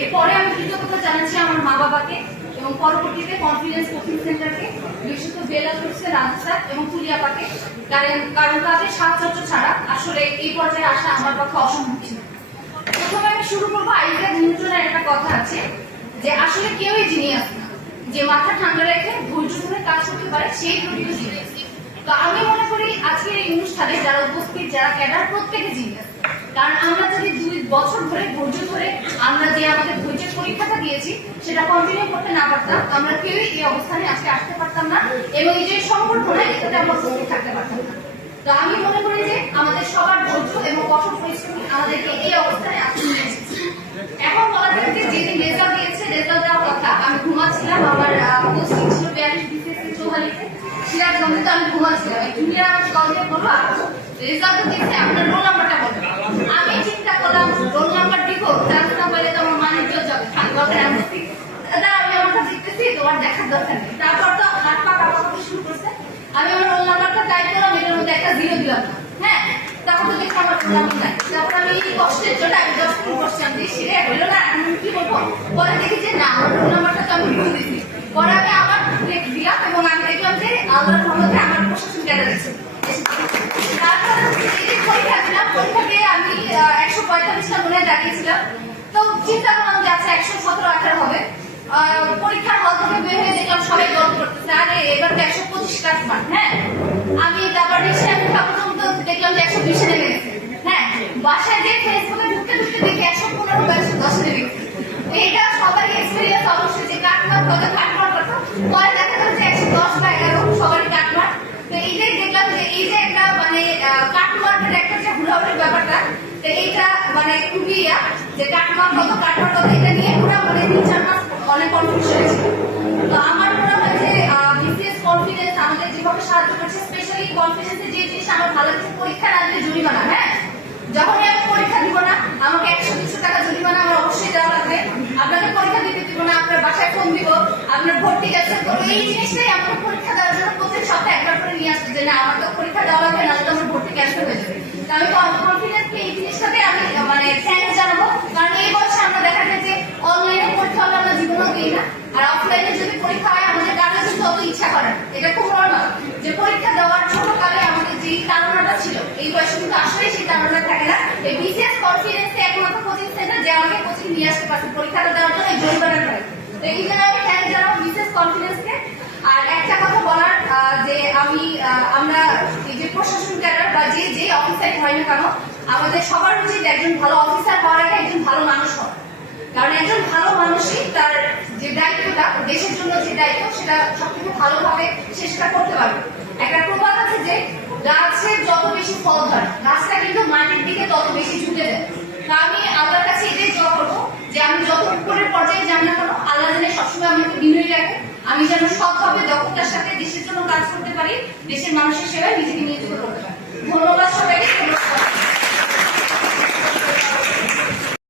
এরপরে আমি কৃতজ্ঞতা জানাচ্ছি আমার মা বাবাকে এবং পরবর্তীতে কনফিডেন্স কোচিং সেন্টারকে বিশেষত বেলা এবং কারণ কারণ তাদের সাহায্য ছাড়া আসলে এই পর্যায়ে আসা আমার পক্ষে অসম্ভব ছিল। প্রথমে আমি শুরু করব আইজাক নিউটনের একটা কথা আছে, যে আসলে কেউই জিনিয়াস না। যে মাথা ঠান্ডা রেখে ধৈর্য ধরে কাজ করতে পারে, সেই প্রকৃত জিনিয়াস। আজকের এই অনুষ্ঠানে যারা উপস্থিত, যারা ক্যাডার, প্রত্যেকে জিনিয়াস কারণ আমরা যদি দুই বছর ধরে, ধৈর্য ধরে আমরা যে আমাদের ধৈর্যের পরীক্ষাটা দিয়েছি, সেটা কন্টিনিউ করতে না পারতাম, আমরা কেউই এই অবস্থানে আজকে আসতে পারতাম না এবং এই যে সংগঠনে এটাতে আমরা উপস্থিত থাকতে পারতাম না। তো আমি মনে করি যে আমাদের সবার ধৈর্য এবং কঠোর পরিশ্রমী আমাদেরকে এই অবস্থানে আসতে নিয়ে এখন বলা যায় যে যেদিন রেজাল্ট দিয়েছে রেজাল্ট দেওয়ার কথা, আমি ঘুমাচ্ছিলাম, আমার পোস্টিং ছিল বিয়াল্লিশ হ্যাঁ তারপর তারপর আমি কষ্টের জন্য আমি দশ মিনিট বসছিলাম যে সেরে না আমি কি বলব পরে দেখি যে না আমার রোল নাম্বারটা তো আমি ভুল দিয়েছি পরে আমি আবার দিলাম এবং আমি আল্লাহর রহমতে আমার প্রশাসন আমি তো তো একশো পঁচিশ মান হ্যাঁ আমি তারপর দেখলাম যে একশো বিশে নেমে গেছে হ্যাঁ বাসায় যে ফেসবুকে ঢুকতে ঢুকতে দেখি একশো পনেরো বা একশো এইটা সবাই এক্সপিরিয়েন্স অবশ্যই যে মানে খুবই ইয়া, যে কাটমার কত কাটমার কত এটা নিয়ে পুরো মানে তিন চার মাস অনেক কনফিউশন হয়েছিল তো আমার মনে হয় যে বিসিএস কনফিডেন্স আমাদের যেভাবে সাহায্য করছে স্পেশালি কনফিডেন্সের যে জিনিস আমার ভালো লাগছে পরীক্ষা না দিলে জরিমানা হ্যাঁ? যখনই আমি পরীক্ষা দিব না আমাকে একশো দুশো টাকা জরিমানা আমার অবশ্যই দেওয়া লাগবে। আপনাকে পরীক্ষা দিতে দিব না আপনার বাসায় ফোন দিব আপনার ভর্তি ক্যান্সেল করব এই জিনিসটাই আমাকে পরীক্ষা দেওয়ার জন্য প্রত্যেক সপ্তাহে একবার করে নিয়ে আসছে যে না আমার তো পরীক্ষা দেওয়া লাগবে না তো আমার ভর্তি ক্যান্সেল হয়ে যাবে। তো আমি কনফিডেন্সকে এই জিনিসটাতে আমি মানে থ্যাংকস জানাব কারণ এই বয়সে আমরা দেখা যায় যে অনলাইনে পরীক্ষা হলে আমরা জীবনেও দিই না আর অফলাইনে যদি পরীক্ষা হয় আমাদের কারণে কিন্তু অত ইচ্ছা করে না। এটা খুব যে পরীক্ষা দেওয়ার ছোটকালে আমাদের যে তাড়নাটা ছিল, এই বয়সে কিন্তু আসলে সেই তাড়না থাকে না। কনফিডেন্সে যে বিসিএস কনফিডেন্সকে আর একটা কথা বলার যে আমি আমরা এই যে প্রশাসন ক্যাডার বা যে যে অফিসারই হয় না কেন, আমাদের সবার উচিত একজন ভালো অফিসার হওয়ার আগে একজন ভালো মানুষ হওয়া। কারণ একজন ভালো মানুষই তার যে দায়িত্বটা, দেশের জন্য যে দায়িত্ব, সেটা সব থেকে ভালোভাবে সে সেটা করতে পারবে। একটা প্রবাদ আছে যে, গাছের যত বেশি ফল ধরে, গাছটা কিন্তু মাটির দিকে তত বেশি ঝুঁকে দেয়। তা আমি আল্লাহর কাছে এটাই দোয়া করব যে আমি যত উপরের পর্যায়ে যাই না কেন, আল্লাহ যেন সবসময় আমাকে বিনয়ী রাখে। আমি যেন সৎভাবে দক্ষতার সাথে দেশের জন্য কাজ করতে পারি, দেশের মানুষের সেবায় নিজেকে নিয়োজিত করতে পারি। ধন্যবাদ সবাইকে